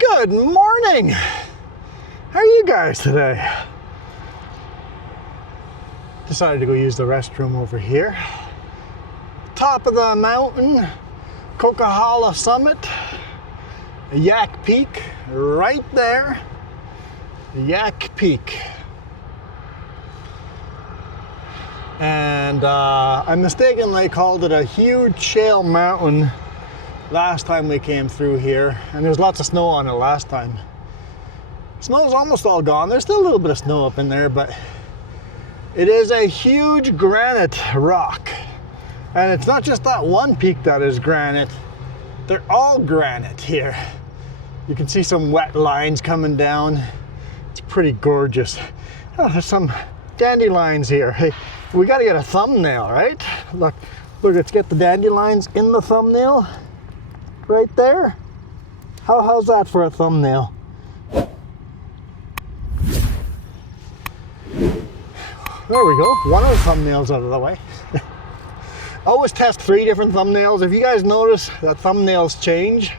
Good morning. How are you guys today? Decided to go use the restroom over here. Top of the mountain, Coquihalla Summit, Yak Peak, right there. Yak Peak. And I mistakenly called it a huge shale mountain last time we came through here, and there was lots of snow on it last time. Snow's almost all gone. There's still a little bit of snow up in there, but it is a huge granite rock. And it's not just that one peak that is granite. They're all granite here. You can see some wet lines coming down. It's pretty gorgeous. Oh, there's some dandelions here. Hey, we got to get a thumbnail, right? Look, let's get the dandelions in the thumbnail. Right there. How's that for a thumbnail? There we go. One of the thumbnails out of the way. Always test 3 different thumbnails. If you guys notice that thumbnails change,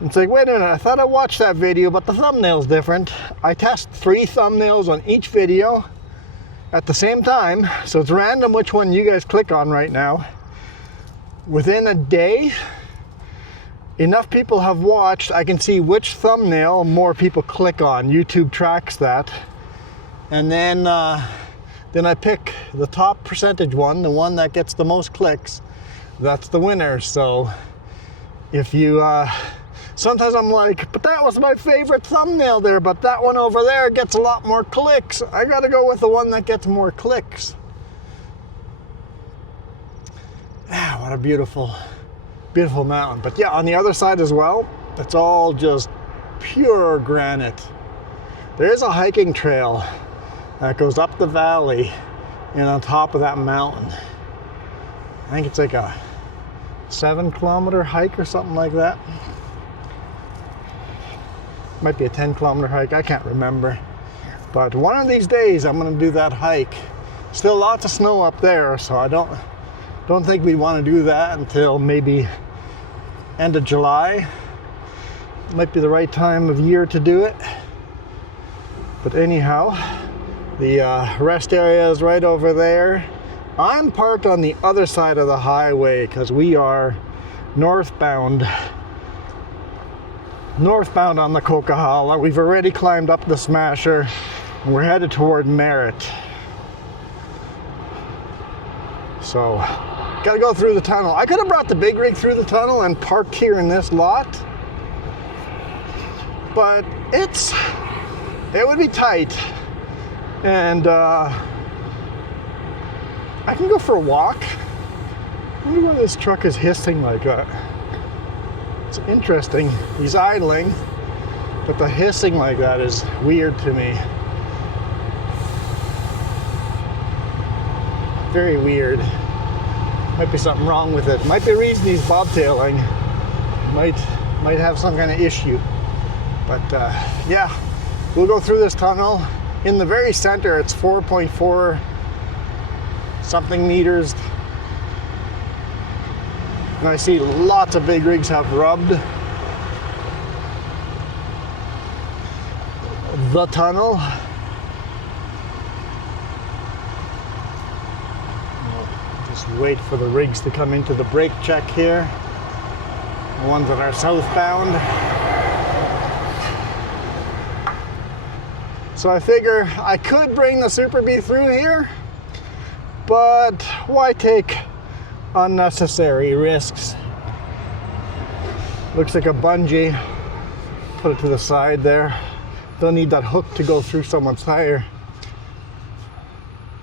it's like, wait a minute, I thought I watched that video, but the thumbnail's different. I test 3 thumbnails on each video at the same time, so it's random which one you guys click on right now. Within a day, enough people have watched, I can see which thumbnail more people click on. YouTube tracks that. And then I pick the top percentage one, the one that gets the most clicks. That's the winner. So if you, sometimes I'm like, but that was my favorite thumbnail there, but that one over there gets a lot more clicks. I gotta go with the one that gets more clicks. Ah, what a beautiful mountain. But yeah, on the other side as well, it's all just pure granite. There is a hiking trail that goes up the valley and on top of that mountain. I think it's like a 7-kilometer hike or something like that. Might be a 10-kilometer hike, I can't remember. But one of these days I'm gonna do that hike. Still lots of snow up there, so I don't think we'd want to do that until maybe end of July. Might be the right time of year to do it. But anyhow, the rest area is right over there. I'm parked on the other side of the highway because we are northbound on the Coquihalla. We've already climbed up the Smasher and we're headed toward Merritt. So gotta go through the tunnel. I could have brought the big rig through the tunnel and parked here in this lot, but it would be tight. And I can go for a walk. I wonder why this truck is hissing like that. It's interesting. He's idling, but the hissing like that is weird to me. Very weird. Might be something wrong with it. Might be a reason he's bobtailing. Might have some kind of issue. But yeah, we'll go through this tunnel. In the very center, it's 4.4 something meters. And I see lots of big rigs have rubbed the tunnel. Just wait for the rigs to come into the brake check here. The ones that are southbound. So I figure I could bring the Super Bee through here, but why take unnecessary risks? Looks like a bungee. Put it to the side there. Don't need that hook to go through someone's tire.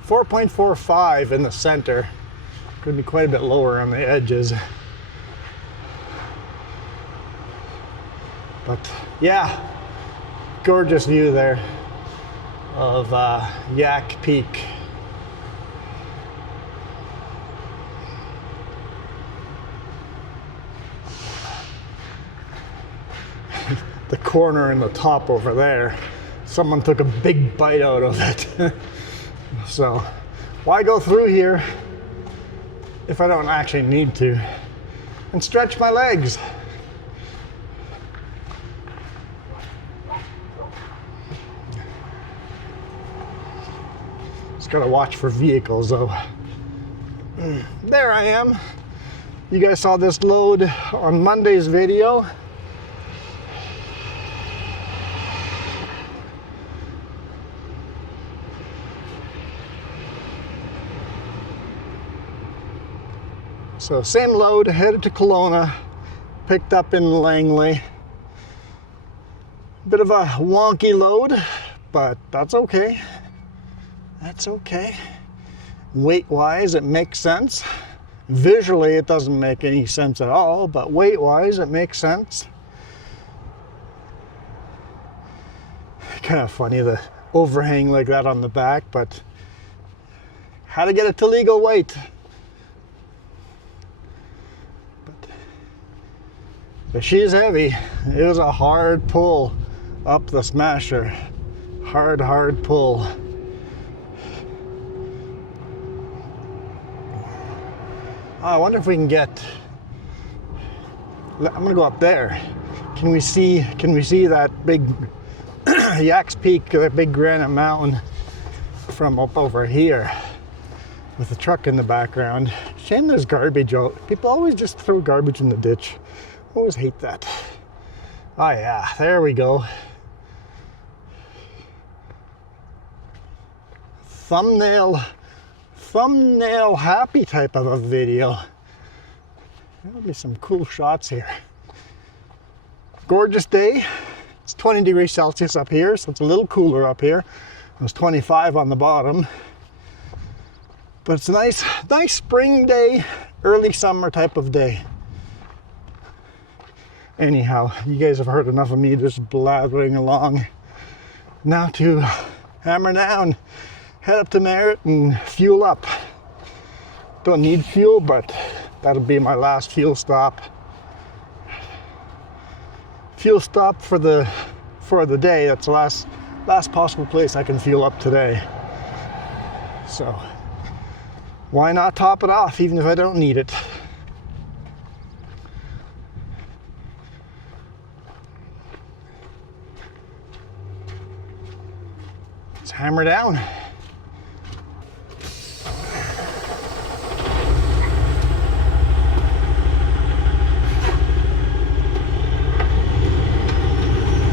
4.45 in the center. Could be quite a bit lower on the edges. But yeah, gorgeous view there of Yak Peak. The corner in the top over there, someone took a big bite out of it. So why go through here if I don't actually need to? And stretch my legs. Just gotta watch for vehicles though. There I am. You guys saw this load on Monday's video. So same load, headed to Kelowna, picked up in Langley. Bit of a wonky load, but that's okay. That's okay. Weight-wise, it makes sense. Visually, it doesn't make any sense at all, but weight-wise, it makes sense. Kind of funny, the overhang like that on the back, but how to get it to legal weight. But she's heavy. It was a hard pull up the smasher. Hard pull. Oh, I wonder if we can get, I'm gonna go up there. Can we see that big Yak's Peak, that big granite mountain from up over here with the truck in the background? Shame there's garbage out. People always just throw garbage in the ditch. I always hate that. Oh yeah, there we go. Thumbnail happy type of a video. There'll be some cool shots here. Gorgeous day. It's 20 degrees Celsius up here, so it's a little cooler up here. It was 25 on the bottom. But it's a nice spring day, early summer type of day. Anyhow, you guys have heard enough of me just blathering along. Now to hammer down, head up to Merritt and fuel up. Don't need fuel, but that'll be my last fuel stop. Fuel stop for the day. That's the last possible place I can fuel up today. So why not top it off even if I don't need it? Let's hammer down.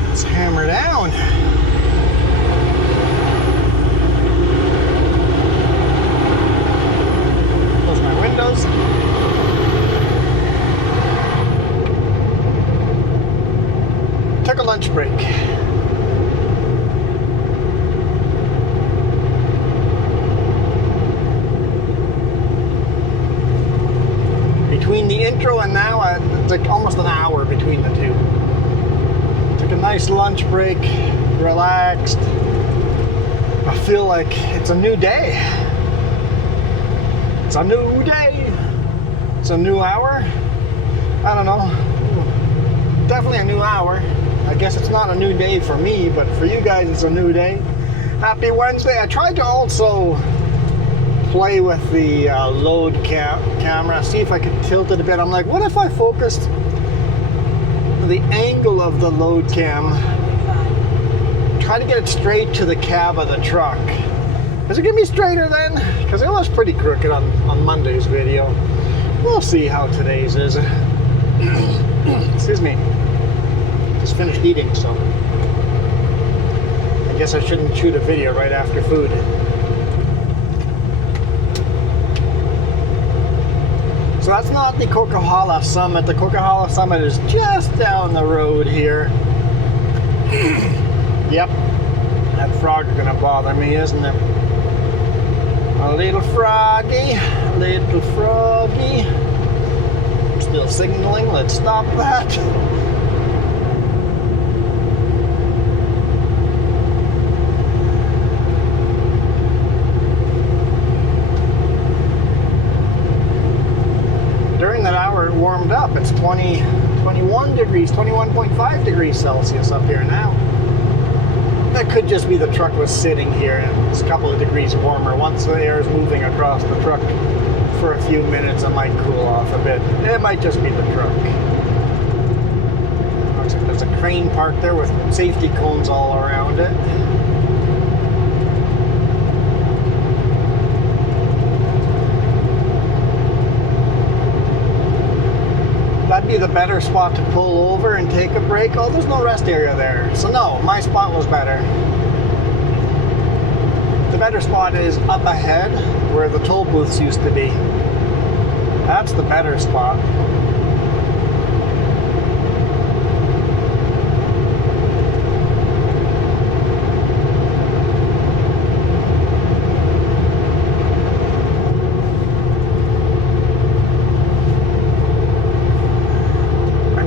Let's hammer down. Close my windows. Took a lunch break. Between the intro and now, it's like almost an hour between the two. Took a nice lunch break, relaxed. I feel like it's a new day. It's a new day. It's a new hour. I don't know. Definitely a new hour. I guess it's not a new day for me, but for you guys, it's a new day. Happy Wednesday. I tried to also play with the load camera, see if I could tilt it a bit. I'm like, what if I focused the angle of the load cam, try to get it straight to the cab of the truck? Is it gonna be straighter then? Because it was pretty crooked on Monday's video. We'll see how today's is. Excuse me. Just finished eating, so I guess I shouldn't shoot a video right after food. So that's not the Coquihalla Summit. The Coquihalla Summit is just down the road here. Yep, that frog is gonna bother me, isn't it? A little froggy, little froggy. I'm still signaling, let's stop that. Warmed up. It's 21 degrees, 21.5 degrees Celsius up here now. That could just be the truck was sitting here and it's a couple of degrees warmer. Once the air is moving across the truck for a few minutes, it might cool off a bit. It might just be the truck. Looks like there's a crane parked there with safety cones all around it. That'd be the better spot to pull over and take a break. Oh, there's no rest area there. So no, my spot was better. The better spot is up ahead where the toll booths used to be. That's the better spot.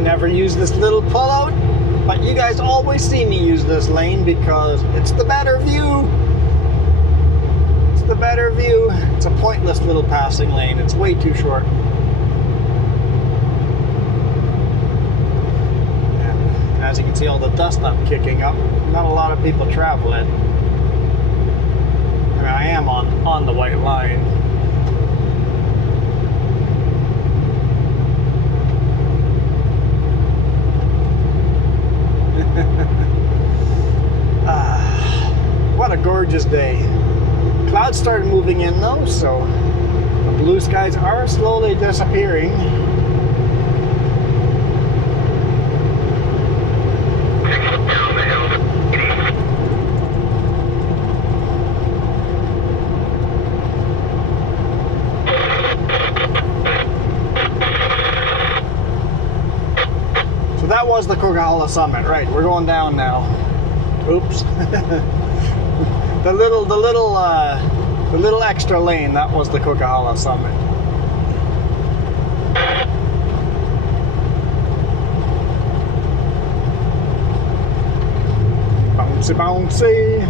Never use this little pullout, but you guys always see me use this lane because it's the better view. It's the better view. It's a pointless little passing lane. It's way too short. And as you can see, all the dust I'm kicking up, not a lot of people travel it. I mean, I am on the white line. What a gorgeous day. Clouds started moving in though, so the blue skies are slowly disappearing. So that was the Coquihalla Summit, right? We're going down now. Oops. The little extra lane, that was the Coquihalla Summit. Bouncy, bouncy.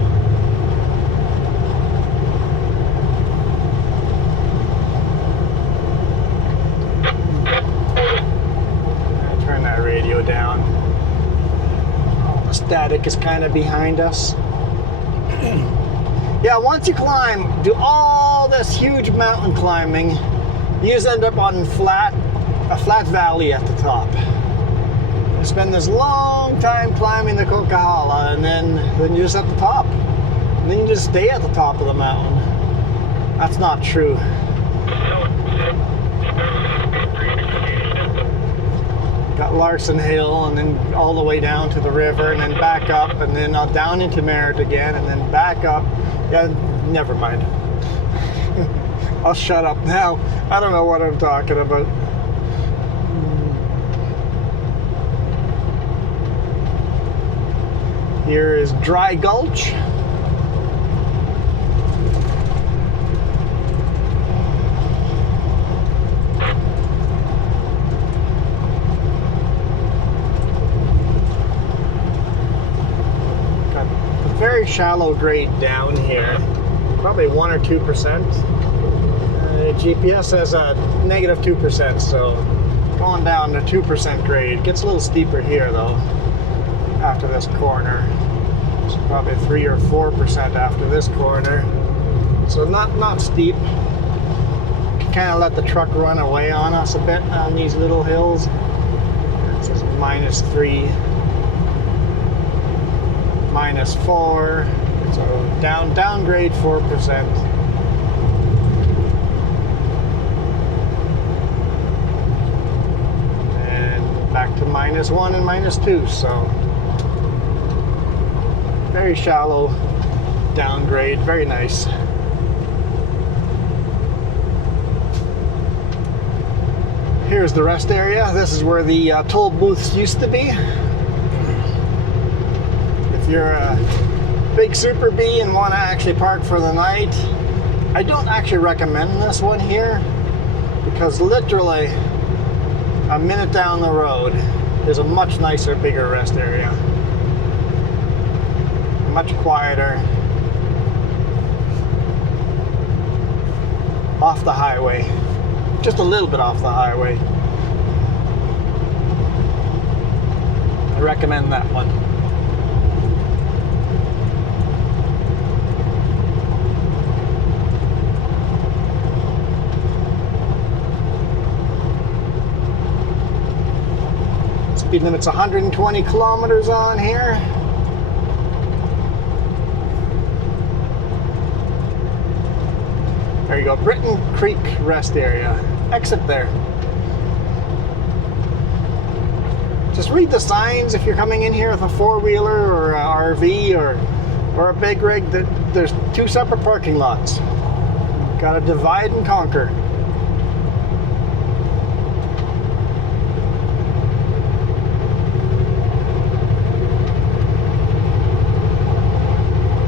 Turn that radio down. Oh, the static is kind of behind us. Yeah, once you climb, do all this huge mountain climbing, you just end up on a flat valley at the top. You spend this long time climbing the Coquihalla, and then you're just at the top. And then you just stay at the top of the mountain. That's not true. Got Larson Hill, and then all the way down to the river, and then back up, and then down into Merritt again, and then back up. Yeah, never mind. I'll shut up now. I don't know what I'm talking about. Here is Dry Gulch. Very shallow grade down here, probably 1 or 2%. GPS says negative 2%, so going down to 2% grade. Gets a little steeper here though after this corner. It's probably 3 or 4% after this corner, so not steep. Can kind of let the truck run away on us a bit on these little hills. It says -3. -4, so downgrade 4%. And back to -1 and -2, so very shallow downgrade, very nice. Here's the rest area. This is where the toll booths used to be. If you're a big Super Bee and want to actually park for the night, I don't actually recommend this one here, because literally a minute down the road is a much nicer, bigger rest area. Much quieter. Off the highway. Just a little bit off the highway. I recommend that one. Speed limit's 120 kilometers on here. There you go, Britton Creek Rest Area. Exit there. Just read the signs if you're coming in here with a four-wheeler or a RV or a big rig. There's two separate parking lots. Gotta divide and conquer.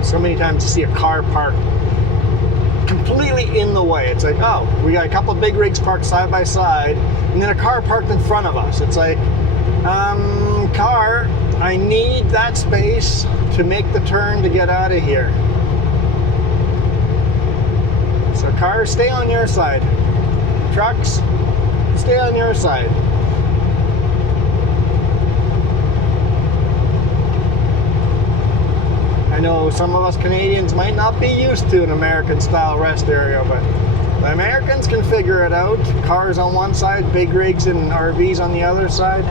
So many times you see a car parked completely in the way. It's like, oh, we got a couple of big rigs parked side by side, and then a car parked in front of us. It's like, car, I need that space to make the turn to get out of here. So cars, stay on your side. Trucks, stay on your side. I know some of us Canadians might not be used to an American-style rest area, but the Americans can figure it out. Cars on one side, big rigs and RVs on the other side.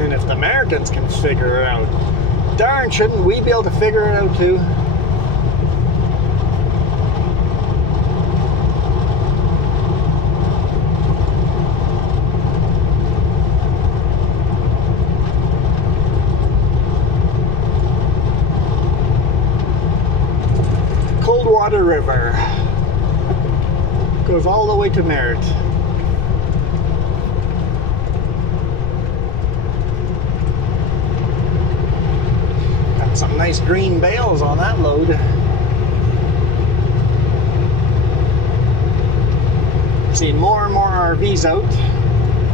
And if the Americans can figure it out, darn, shouldn't we be able to figure it out too? Coldwater River goes all the way to Merritt. Got some nice green bales on that load. Seen more and more RVs out.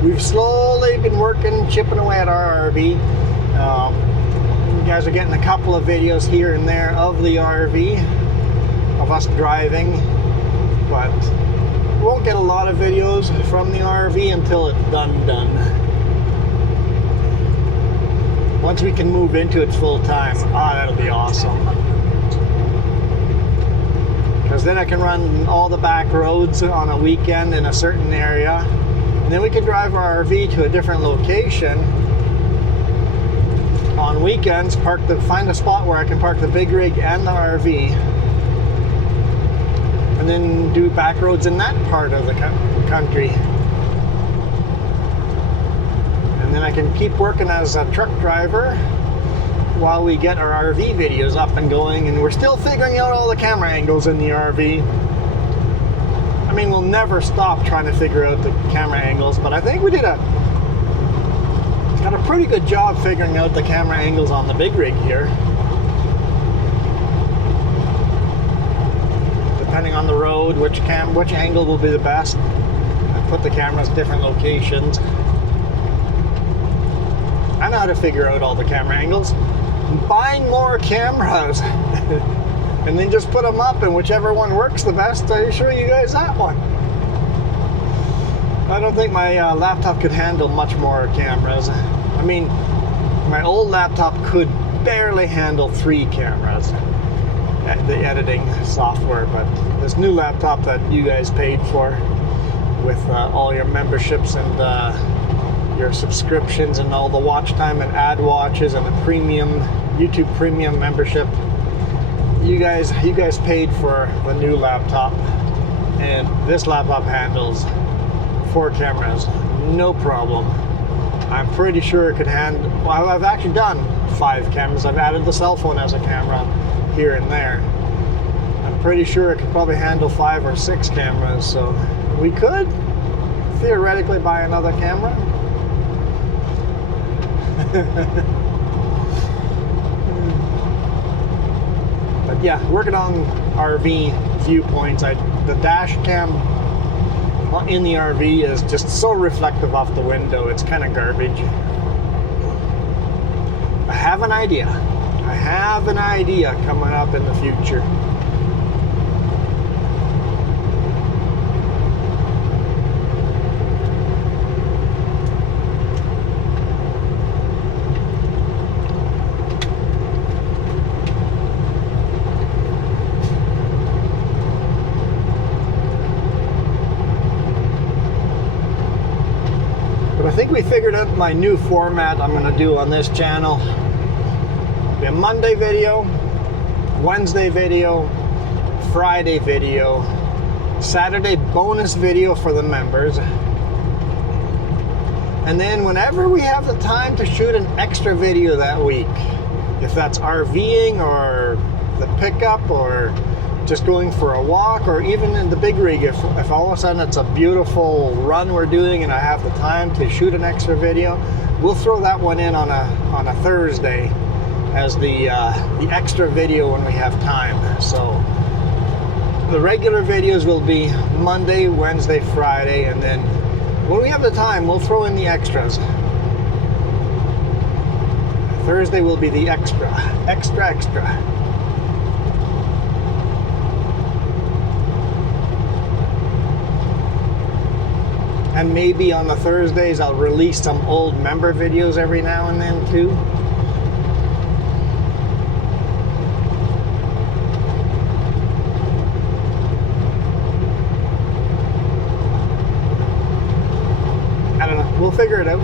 We've slowly been working, chipping away at our RV. You guys are getting a couple of videos here and there of the RV, of us driving, but we won't get a lot of videos from the RV until it's done. Once we can move into it full time, that'll be awesome. Because then I can run all the back roads on a weekend in a certain area, and then we can drive our RV to a different location on weekends, find a spot where I can park the big rig and the RV, and then do back roads in that part of the country. And then I can keep working as a truck driver while we get our RV videos up and going, and we're still figuring out all the camera angles in the RV. I mean, we'll never stop trying to figure out the camera angles, but I think we got a pretty good job figuring out the camera angles on the big rig here. Depending on the road, which angle will be the best. I put the cameras in different locations. I know how to figure out all the camera angles. I'm buying more cameras and then just put them up, and whichever one works the best, I show you guys that one. I don't think my laptop could handle much more cameras. I mean, my old laptop could barely handle 3 cameras, the editing software, but this new laptop that you guys paid for with all your memberships and your subscriptions and all the watch time and ad watches and the premium YouTube premium membership, you guys paid for the new laptop, and this laptop handles 4 cameras, no problem. I'm pretty sure it could handle, well, I've actually done 5 cameras. I've added the cell phone as a camera here and there. I'm pretty sure it could probably handle 5 or 6 cameras, so we could theoretically buy another camera. But yeah, working on RV viewpoints, the dash cam in the RV is just so reflective off the window, it's kind of garbage. I have an idea coming up in the future. I think we figured out my new format I'm going to do on this channel. It'll be a Monday video, Wednesday video, Friday video, Saturday bonus video for the members. And then whenever we have the time to shoot an extra video that week, if that's RVing or the pickup or just going for a walk, or even in the big rig, if all of a sudden it's a beautiful run we're doing and I have the time to shoot an extra video, we'll throw that one in on a Thursday as the extra video when we have time. So the regular videos will be Monday, Wednesday, Friday, and then when we have the time, we'll throw in the extras. Thursday will be the extra. And maybe on the Thursdays, I'll release some old member videos every now and then too. I don't know, we'll figure it out.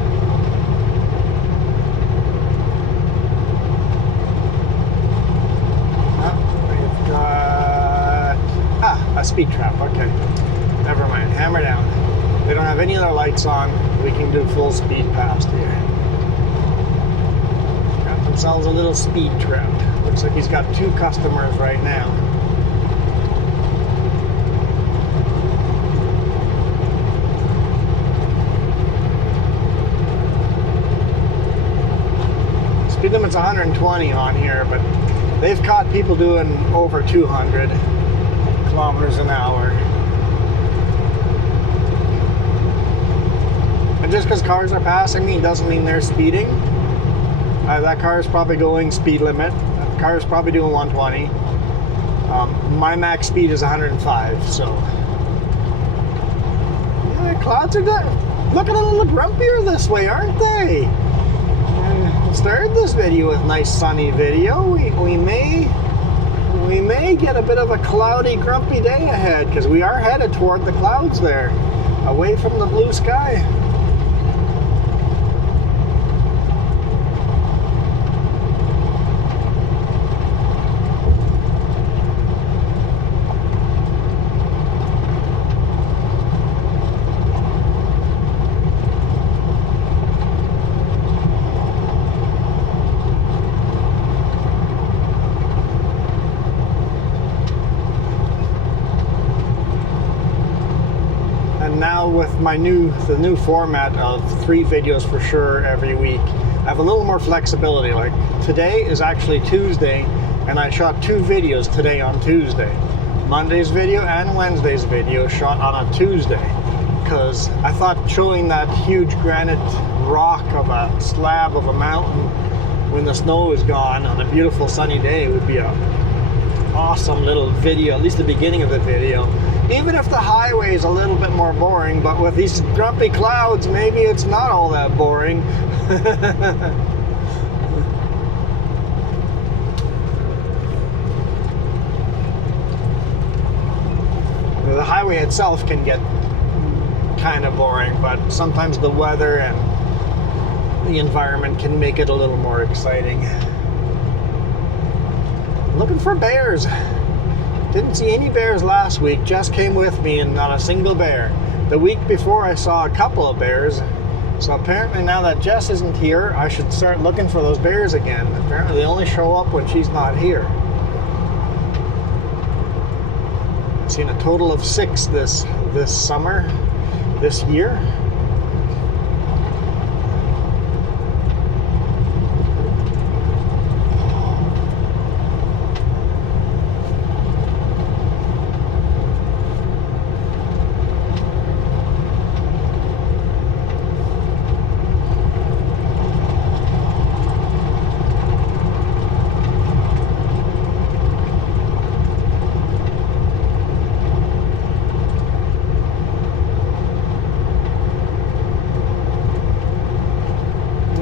We've got, a speed trap, okay. Never mind, hammer down. They don't have any other lights on. We can do full speed past here. Got themselves a little speed trap. Looks like he's got 2 customers right now. Speed limit's 120 on here, but they've caught people doing over 200 kilometers an hour. And just because cars are passing me doesn't mean they're speeding. That car is probably going speed limit. That car is probably doing 120. My max speed is 105, so. Yeah, clouds are looking a little grumpier this way, aren't they? I started this video with nice sunny video. We may get a bit of a cloudy, grumpy day ahead, because we are headed toward the clouds there, away from the blue sky. Now with the new format of 3 videos for sure every week, I have a little more flexibility. Like today is actually Tuesday, and I shot 2 videos today on Tuesday. Monday's video and Wednesday's video shot on a Tuesday, because I thought showing that huge granite rock of a slab of a mountain when the snow is gone on a beautiful sunny day would be a awesome little video, at least the beginning of the video. Even if the highway is a little bit more boring, but with these grumpy clouds, maybe it's not all that boring. The highway itself can get kind of boring, but sometimes the weather and the environment can make it a little more exciting. Looking for bears. Didn't see any bears last week. Jess came with me and not a single bear. The week before I saw a couple of bears. So apparently now that Jess isn't here, I should start looking for those bears again. Apparently they only show up when she's not here. I've seen a total of 6 this summer, this year.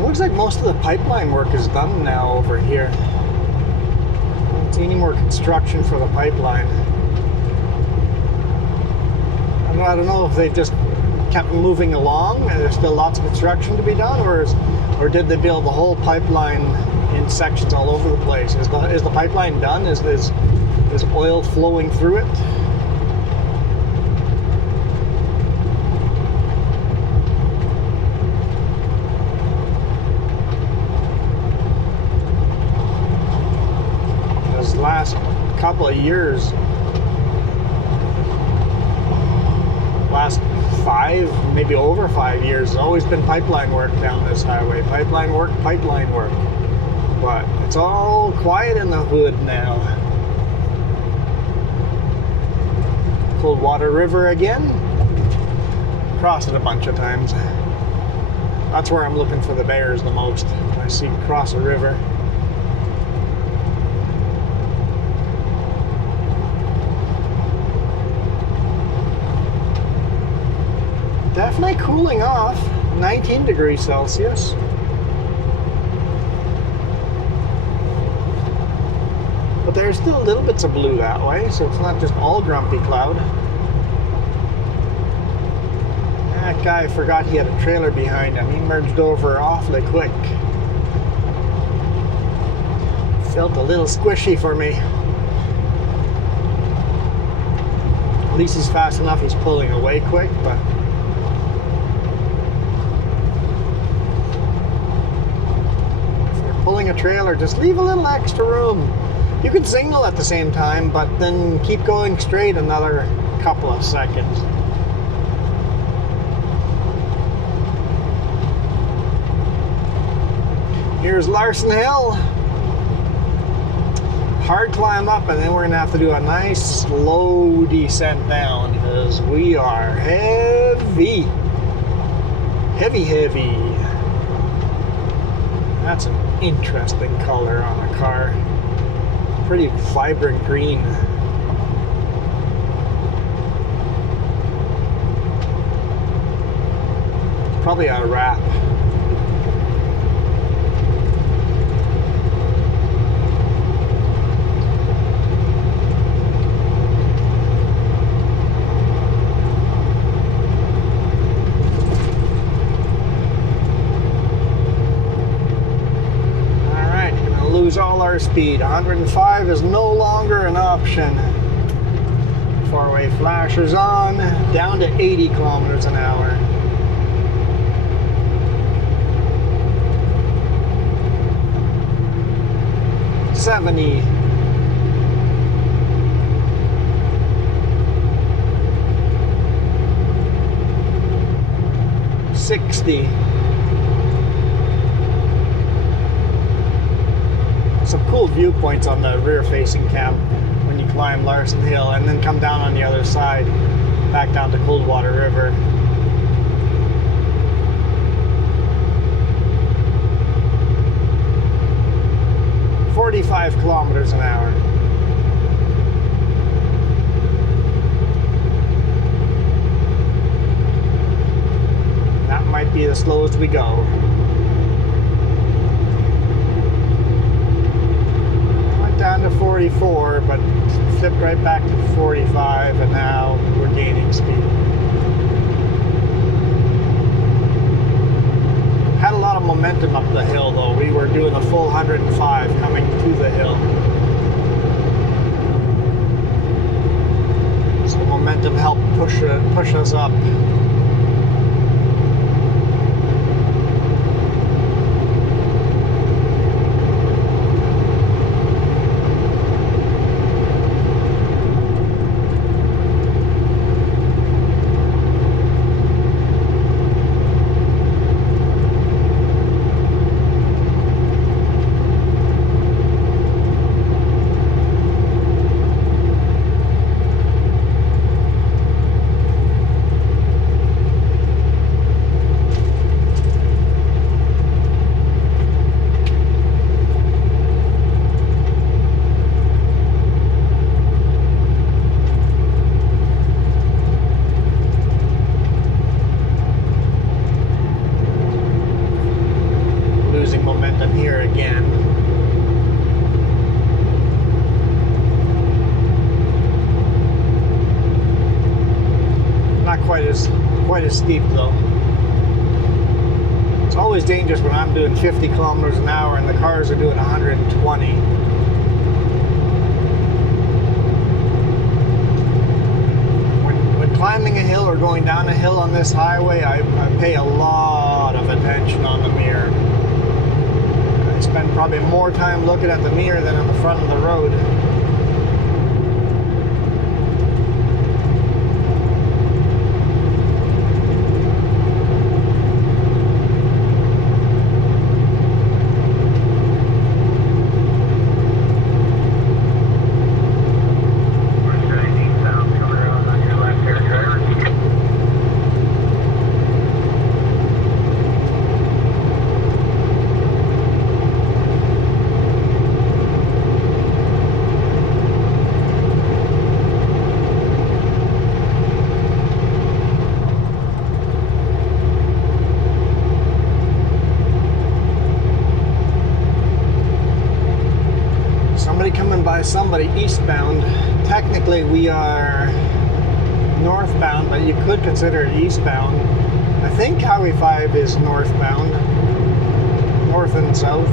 Looks like most of the pipeline work is done now over here. I don't see any more construction for the pipeline. I don't know if they just kept moving along and there's still lots of construction to be done, or did they build the whole pipeline in sections all over the place? Is the pipeline done? Is oil flowing through it? couple of years. Last 5, maybe over 5 years, there's always been pipeline work down this highway. Pipeline work. But it's all quiet in the hood now. Coldwater River again. Crossed it a bunch of times. That's where I'm looking for the bears the most. When I see cross a river. Definitely cooling off. 19 degrees Celsius. But there's still little bits of blue that way, so it's not just all grumpy cloud. That guy forgot he had a trailer behind him. He merged over awfully quick. Felt a little squishy for me. At least he's fast enough, he's pulling away quick, but if you're pulling a trailer, just leave a little extra room. You can signal at the same time, but then keep going straight another couple of seconds. Here's Larson Hill. Hard climb up, and then we're going to have to do a nice slow descent down because we are heavy. Heavy. That's an interesting color on the car. Pretty vibrant green. Probably a wrap. All our speed. 105 is no longer an option. Four-way flashers on, down to 80 kilometers an hour. $70. 60. Some cool viewpoints on the rear-facing cam when you climb Larson Hill and then come down on the other side, back down to Coldwater River. $45 kilometers an hour. That might be the slowest we go. Down to 44, but flipped right back to 45, and now we're gaining speed. Had a lot of momentum up the hill though. We were doing a full 105 coming to the hill. So momentum helped push us up. Quite as steep though. It's always dangerous when I'm doing 50 kilometers an hour and the cars are doing 120. When climbing a hill or going down a hill on this highway, I pay a lot of attention on the mirror. I spend probably more time looking at the mirror than on the front of the road. by somebody eastbound. Technically we are northbound, but you could consider it eastbound. I think Highway 5 is northbound, north and south.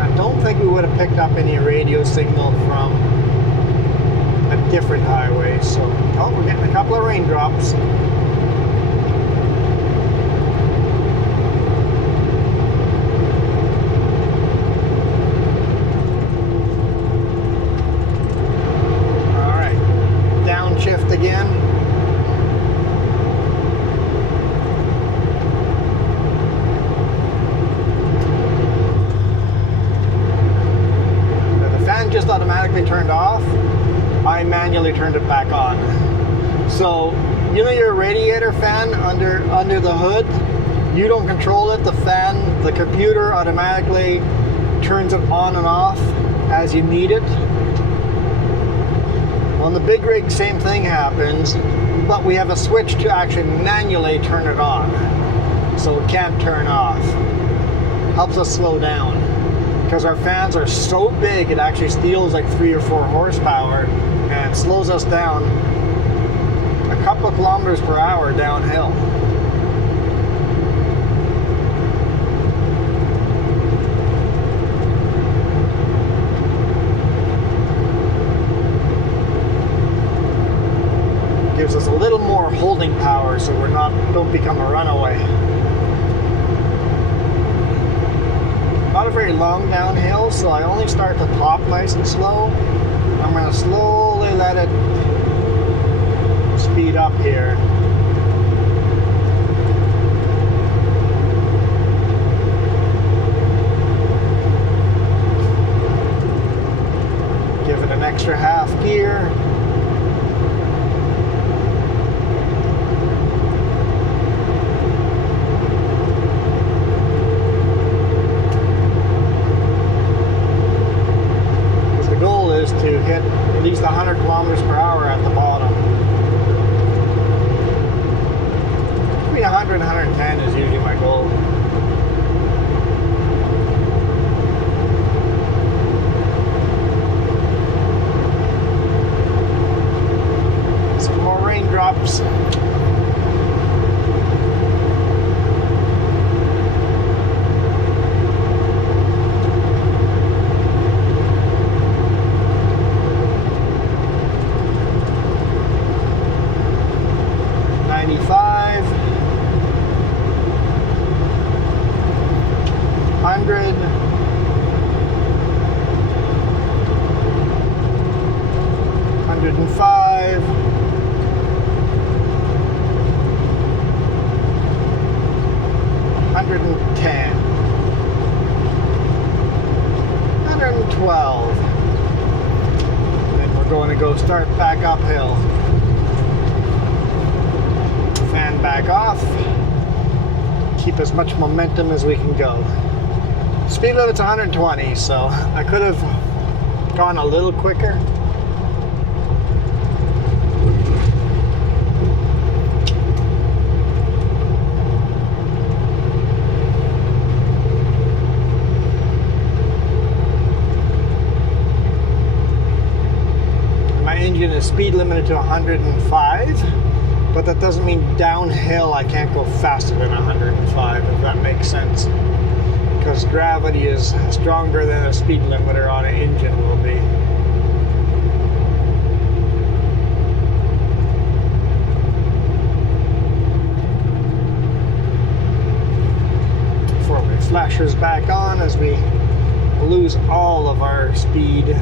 I don't think we would have picked up any radio signal from a different highway. So, oh, we're getting a couple of raindrops. Again. The fan just automatically turned off. I manually turned it back on. So, you know your radiator fan under the hood? You don't control it. The fan, the computer automatically turns it on and off as you need it. On the big rig, same thing happens, but we have a switch to actually manually turn it on, so it can't turn off. Helps us slow down, because our fans are so big, it actually steals like 3 or 4 horsepower, and slows us down a couple of kilometers per hour downhill. Gives us a little more holding power so don't become a runaway. Not a very long downhill, so I only start the top nice and slow. I'm going to slowly let it speed up here. Give it an extra half gear. To hit at least 100 kilometers per hour at the bottom. Between 100 and 110 is usually my goal. Some more raindrops. Start back uphill. Fan back off. Keep as much momentum as we can go. Speed limit's 120, so I could have gone a little quicker. Engine is speed limited to 105, but that doesn't mean downhill I can't go faster than 105, if that makes sense, because gravity is stronger than a speed limiter on an engine will be. Four-way flashers back on as we lose all of our speed.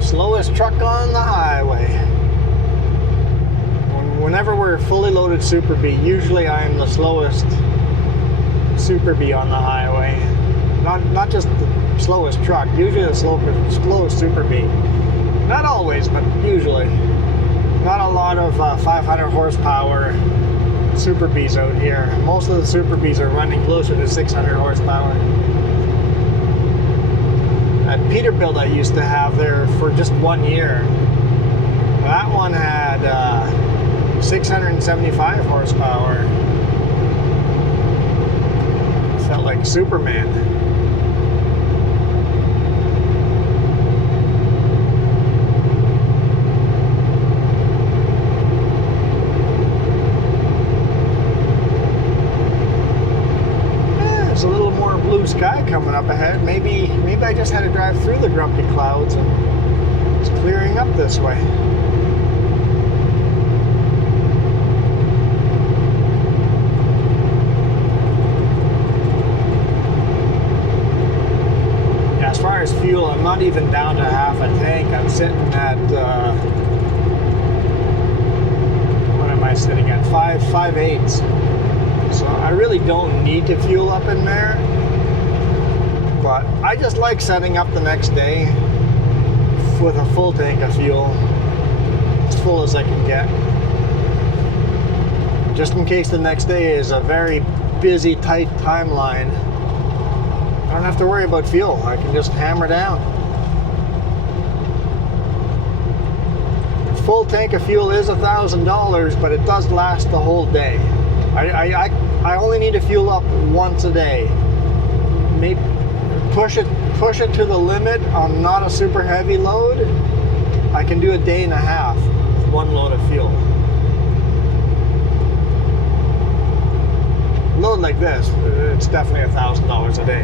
Slowest truck on the highway. Whenever we're fully loaded Super B, usually I am the slowest Super B on the highway. Not just the slowest truck, usually the slowest Super B. Not always, but usually. Not a lot of 500 horsepower Super Bs out here. Most of the Super Bs are running closer to 600 horsepower. At Peterbilt I used to have there for just 1 year. That one had 675 horsepower. Felt like Superman. There's a little more blue sky coming up ahead. Maybe I just had to drive through the grumpy clouds and it's clearing up this way. As far as fuel, I'm not even down to half a tank. I'm sitting at, what am I sitting at? 5.8. So I really don't need to fuel up in there. But I just like setting up the next day with a full tank of fuel. As full as I can get. Just in case the next day is a very busy, tight timeline. I don't have to worry about fuel. I can just hammer down. A full tank of fuel is $1,000, but it does last the whole day. I only need to fuel up once a day. Maybe push it to the limit on not a super heavy load. I can do a day and a half with one load of fuel. Load like this, it's definitely $1,000 a day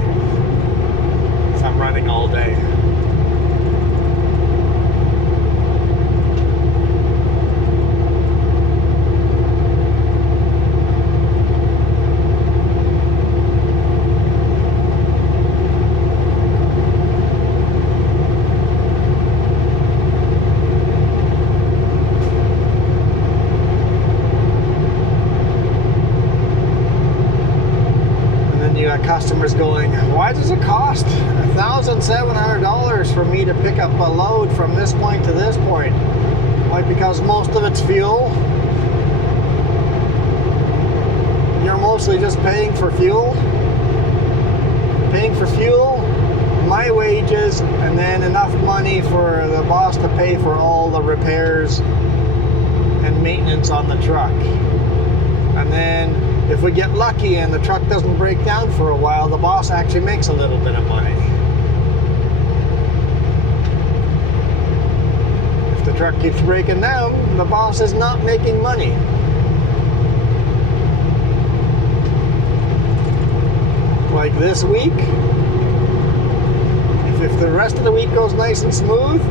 if I'm running all day. Customers going, why does it cost $1,700 for me to pick up a load from this point to this point? Like, because most of it's fuel. You're mostly just paying for fuel. Paying for fuel, my wages, and then enough money for the boss to pay for all the repairs and maintenance on the truck. And then if we get lucky and the truck doesn't break down for a while, the boss actually makes a little bit of money. If the truck keeps breaking down, the boss is not making money. Like this week, if the rest of the week goes nice and smooth,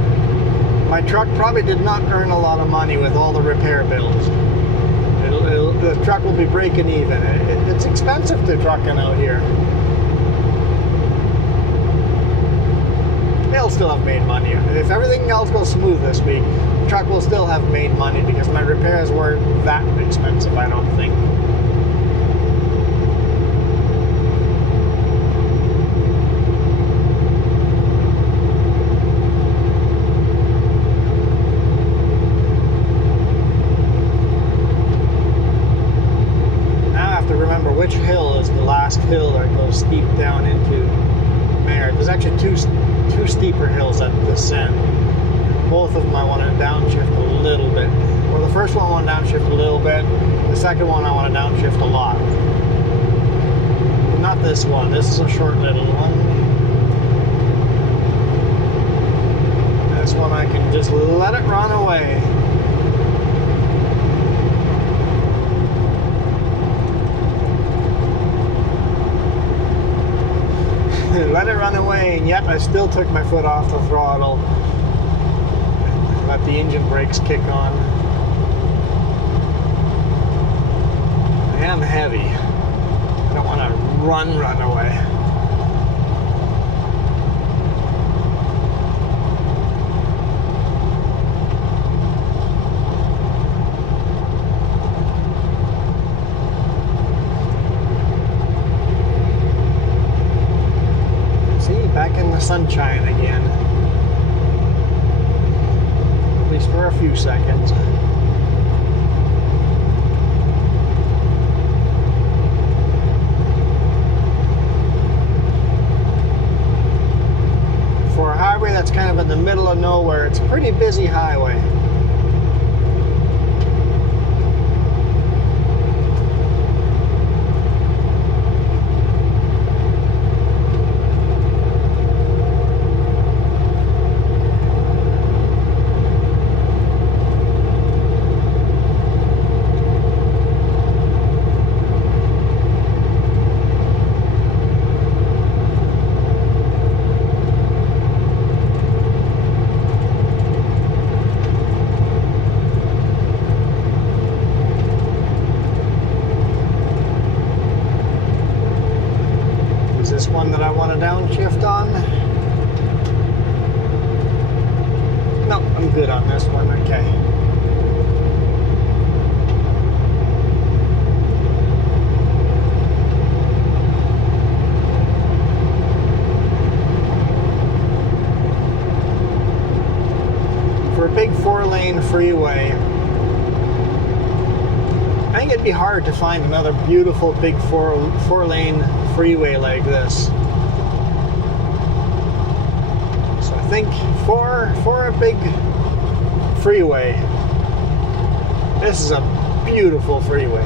my truck probably did not earn a lot of money with all the repair bills. The truck will be breaking even. It's expensive to trucking out here. They'll still have made money. If everything else goes smooth this week, the truck will still have made money because my repairs weren't that expensive, I don't think. Which hill is the last hill that goes steep down into Merritt? There's actually two steeper hills at this end. Both of them I want to downshift a little bit. Well, the first one I want to downshift a little bit. The second one I want to downshift a lot. But not this one. This is a short little one. This one I can just let it run away. Let it run away, and yet I still took my foot off the throttle. Let the engine brakes kick on. I am heavy. I don't want to run away. Back in the sunshine again. At least for a few seconds. the middle of nowhere. It's a pretty busy highway. One that I want to downshift on. No, I'm good on this one. Okay. For a big 4-lane freeway, I think it'd be hard to find another beautiful big four-lane freeway like this. So I think for a big freeway, this is a beautiful freeway.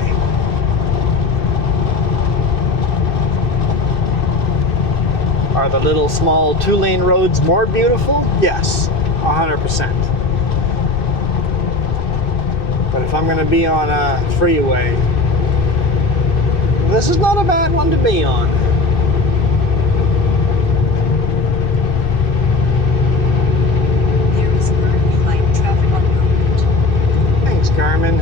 Are the little small 2-lane roads more beautiful? Yes, 100%. But if I'm going to be on a freeway, this is not a bad one to be on. There is currently light traffic on Merritt. Thanks, Carmen.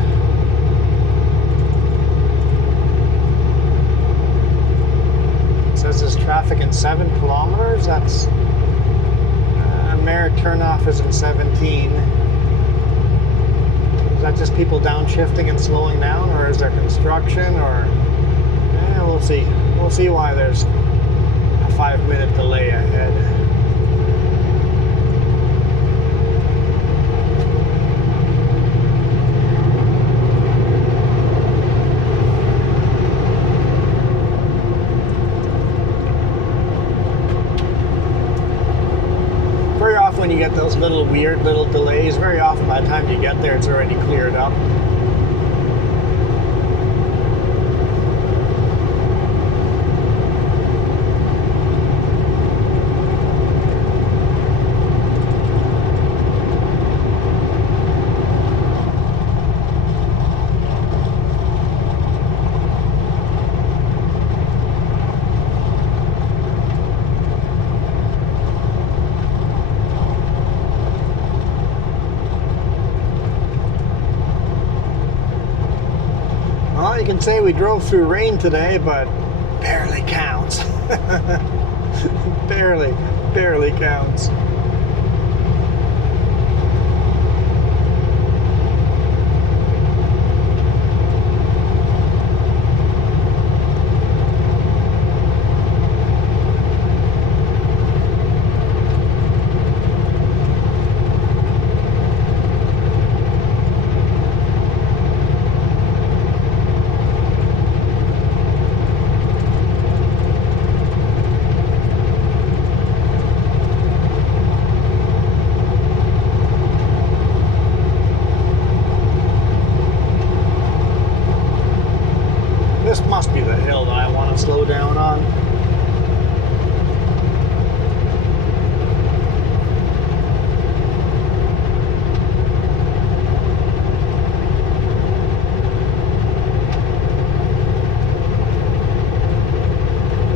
It says there's traffic in 7 kilometers. That's Merritt turnoff is in 17. Is that just people downshifting and slowing down, or is there construction, or we'll see. We'll see why there's a 5-minute delay ahead. Very often when you get those weird little delays, very often by the time you get there, it's already cleared up. Well, you can say we drove through rain today, but barely counts. barely counts. This must be the hill that I want to slow down on.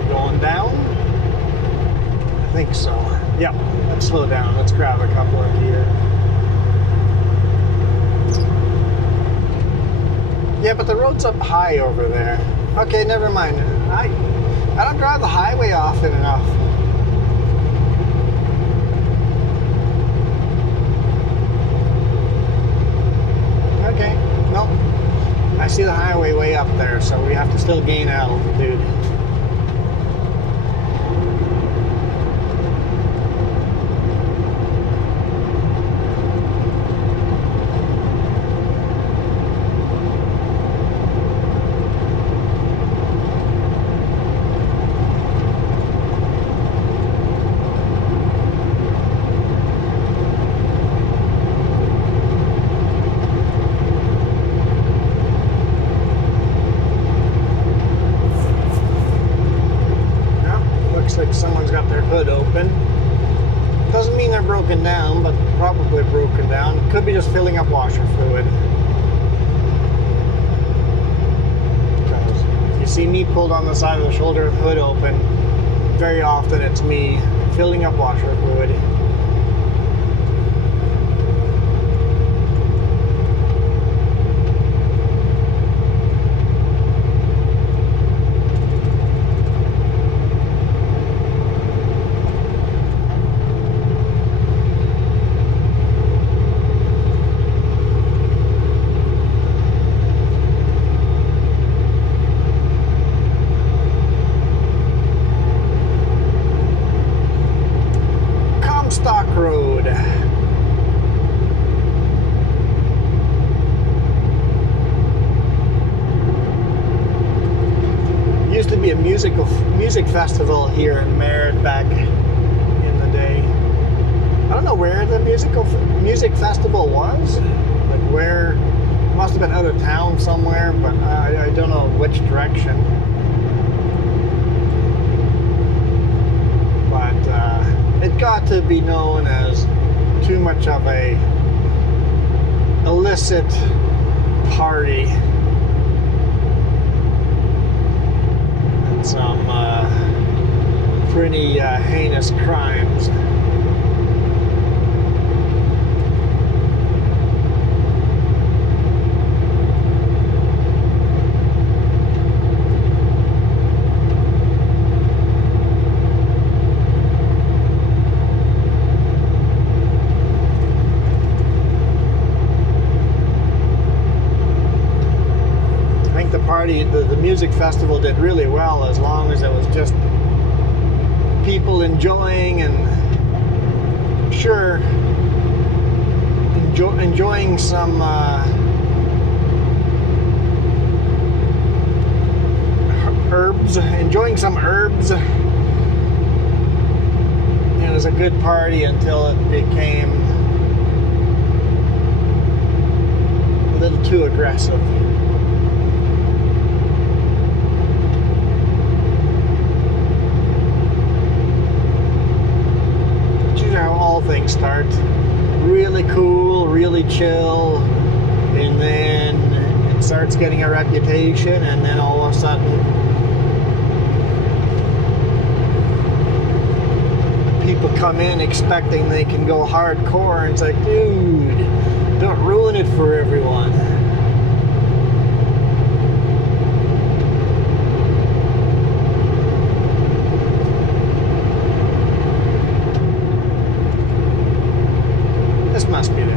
Going down? I think so. Yep, let's slow down. Let's grab a couple of here. Yeah, but the road's up high over there. Okay, never mind. I don't drive the highway often enough. Okay, nope. I see the highway way up there, so we have to still gain altitude. looks like someone's got their hood open. Doesn't mean they're broken down, but probably broken down. Could be just filling up washer fluid. Because if you see me pulled on the side of the shoulder with the hood open, very often it's me filling up washer fluid. Road. Used to be a music festival here in Merritt back in the day. I don't know where the music festival was. Like where, it must have been out of town somewhere, but I don't know which direction. But it got to be known as too much of a illicit party and some pretty heinous crimes. The music festival did really well as long as it was just people enjoying and enjoying some herbs. It was a good party until it became a little too aggressive. All things start really cool, really chill, and then it starts getting a reputation, and then all of a sudden people come in expecting they can go hardcore, and it's like, dude, don't ruin it for everyone. This must be it.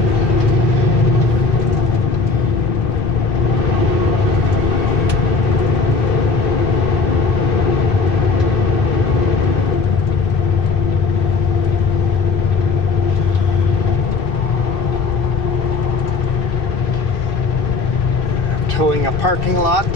Towing a parking lot.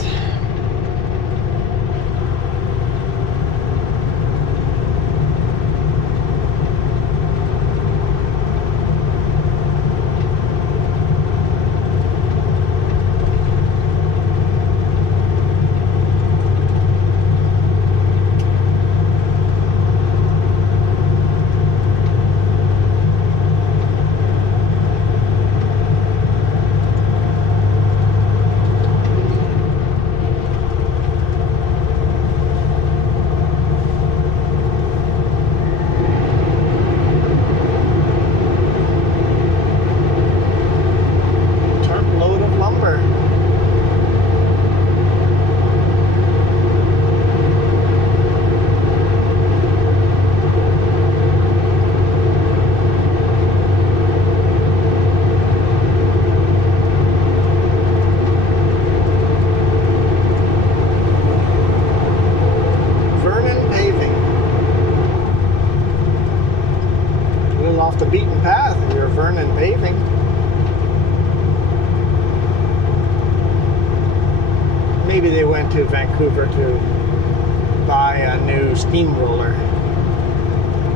Off the beaten path, you're Vernon Paving. Maybe they went to Vancouver to buy a new steamroller,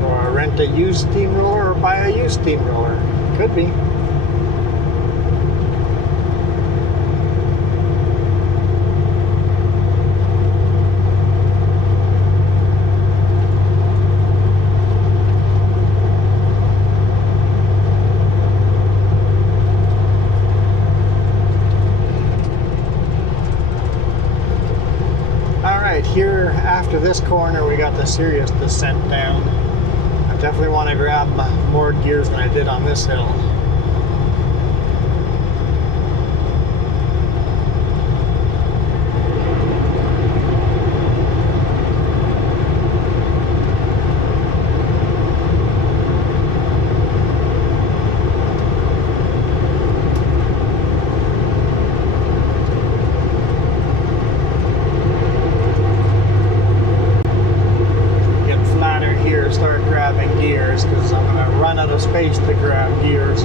or rent a used steamroller, or buy a used steamroller. Could be. after this corner, we got the serious descent down. I definitely want to grab more gears than I did on this hill. Start grabbing gears because I'm going to run out of space to grab gears.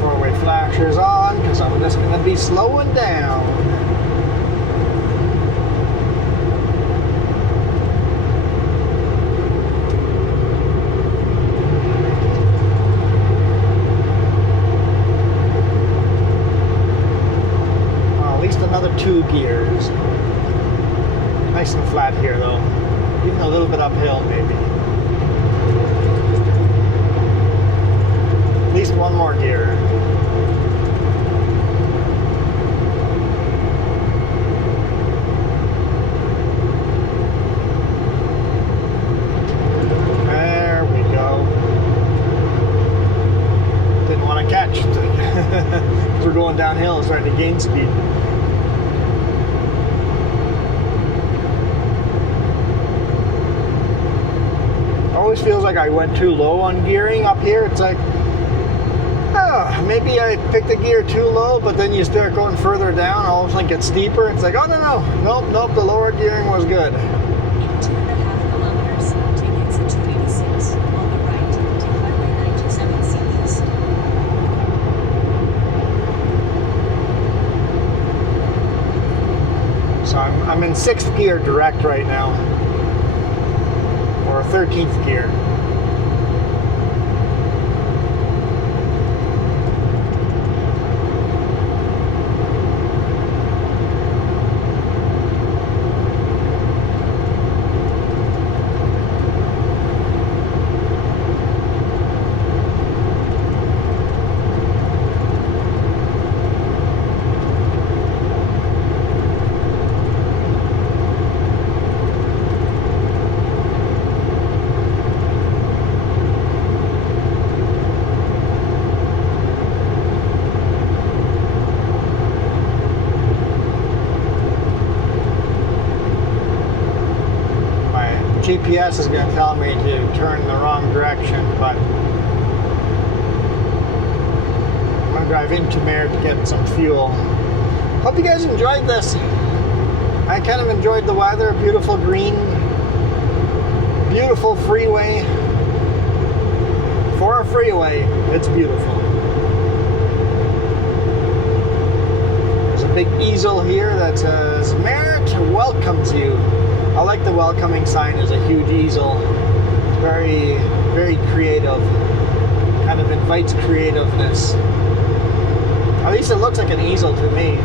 Four-way flashers on because I'm just going to be slowing down. Well, at least another 2 gears. Nice and flat here though. Even a little bit uphill maybe. At least one more gear. There we go. Didn't want to catch it. We're going downhill and starting to gain speed. Always feels like I went too low on gearing up here. It's like, oh, maybe I picked the gear too low, but then you start going further down, all of a sudden it gets steeper. It's like, oh nope, the lower gearing was good. In 2.5 kilometers, take exit 286 on the right to Highway 97C East. So I'm in 6th gear direct right now, or 13th gear. GPS is going to tell me to turn in the wrong direction, but I'm going to drive into Merritt to get some fuel. Hope you guys enjoyed this. I kind of enjoyed the weather. Beautiful green, beautiful freeway. For a freeway, it's beautiful. There's a big easel here that says Merritt welcomes you. I like the welcoming sign. Is a huge easel. It's very, very creative. Kind of invites creativeness. At least it looks like an easel to me.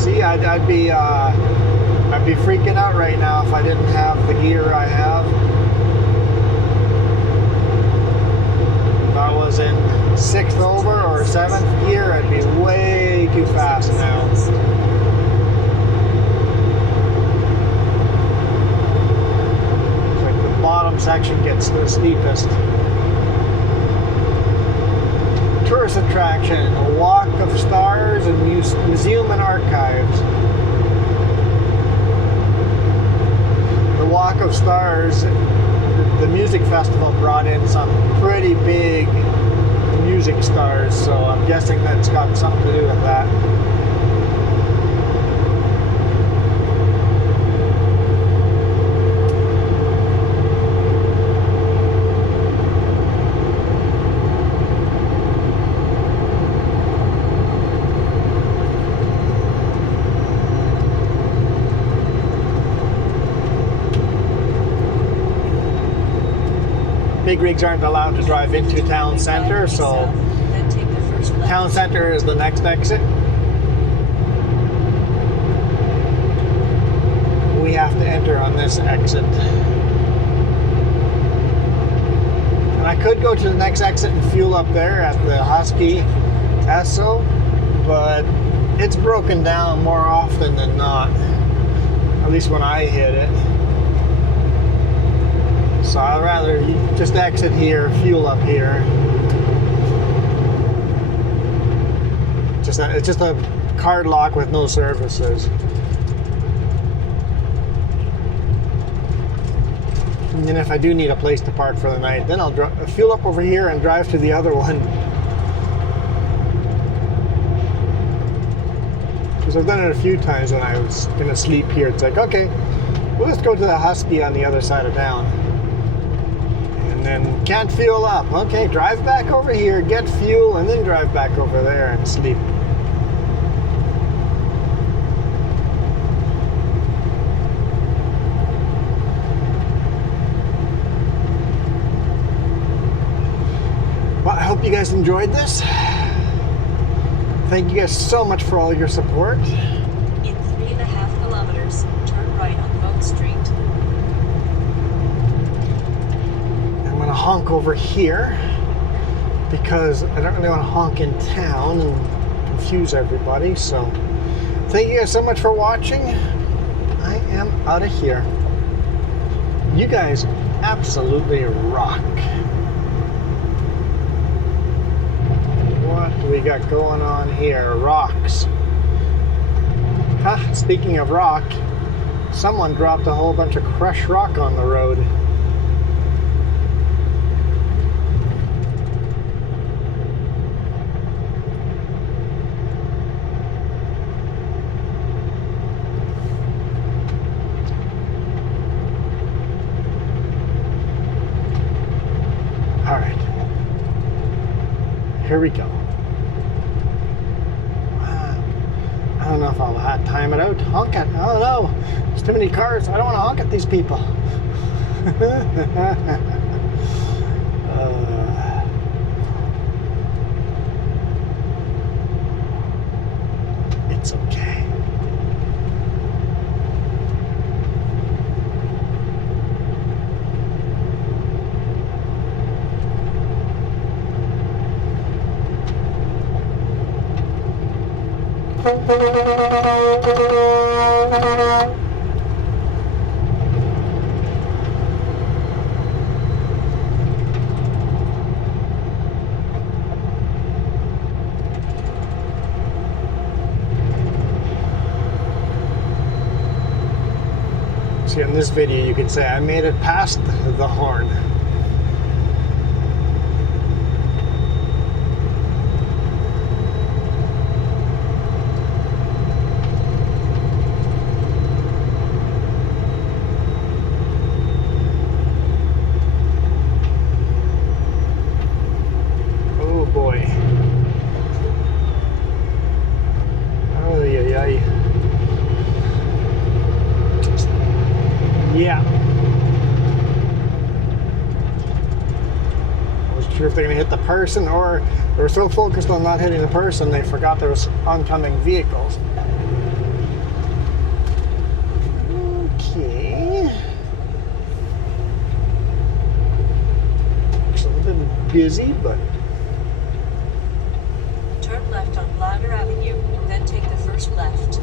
See, I'd be freaking out right now if I didn't have the gear I have. If I was in 6th over or 7th gear, I'd be way too fast now. It's like the bottom section gets the steepest. Tourist attraction, a walk of stars and museum and archives. The walk of stars, the music festival brought in some pretty big music stars, so I'm guessing that's got something to do with that. Big rigs aren't allowed to drive into town center, so town center is the next exit. We have to enter on this exit. And I could go to the next exit and fuel up there at the Husky, Esso, but it's broken down more often than not. At least when I hit it. So I'd rather just exit here, fuel up here. It's just a card lock with no services. And then if I do need a place to park for the night, then I'll fuel up over here and drive to the other one. Because I've done it a few times when I was going to sleep here. It's like, okay, we'll just go to the Husky on the other side of town. And then can't fuel up. Okay, drive back over here, get fuel, and then drive back over there and sleep. Well, I hope you guys enjoyed this. Thank you guys so much for all your support. In 3.5 kilometers, turn right on Boat Street. I'm gonna honk over here because I don't really want to honk in town and confuse everybody. So thank you guys so much for watching. I am out of here. You guys absolutely rock. What do we got going on here? Rocks. Speaking of rock, someone dropped a whole bunch of crushed rock on the road. All right. Here we go. I don't know if I'll time it out. Honk it. Oh no, there's too many cars. I don't want to honk at these people. It's okay. See, in this video you could say I made it past the horn. Yeah. I wasn't sure if they're going to hit the person, or they were so focused on not hitting the person they forgot there was oncoming vehicles. Okay. Looks a little bit busy, but... Turn left on Ladder Avenue, then take the first left.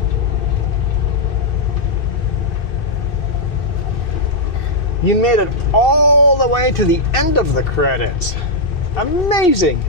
You made it all the way to the end of the credits. Amazing.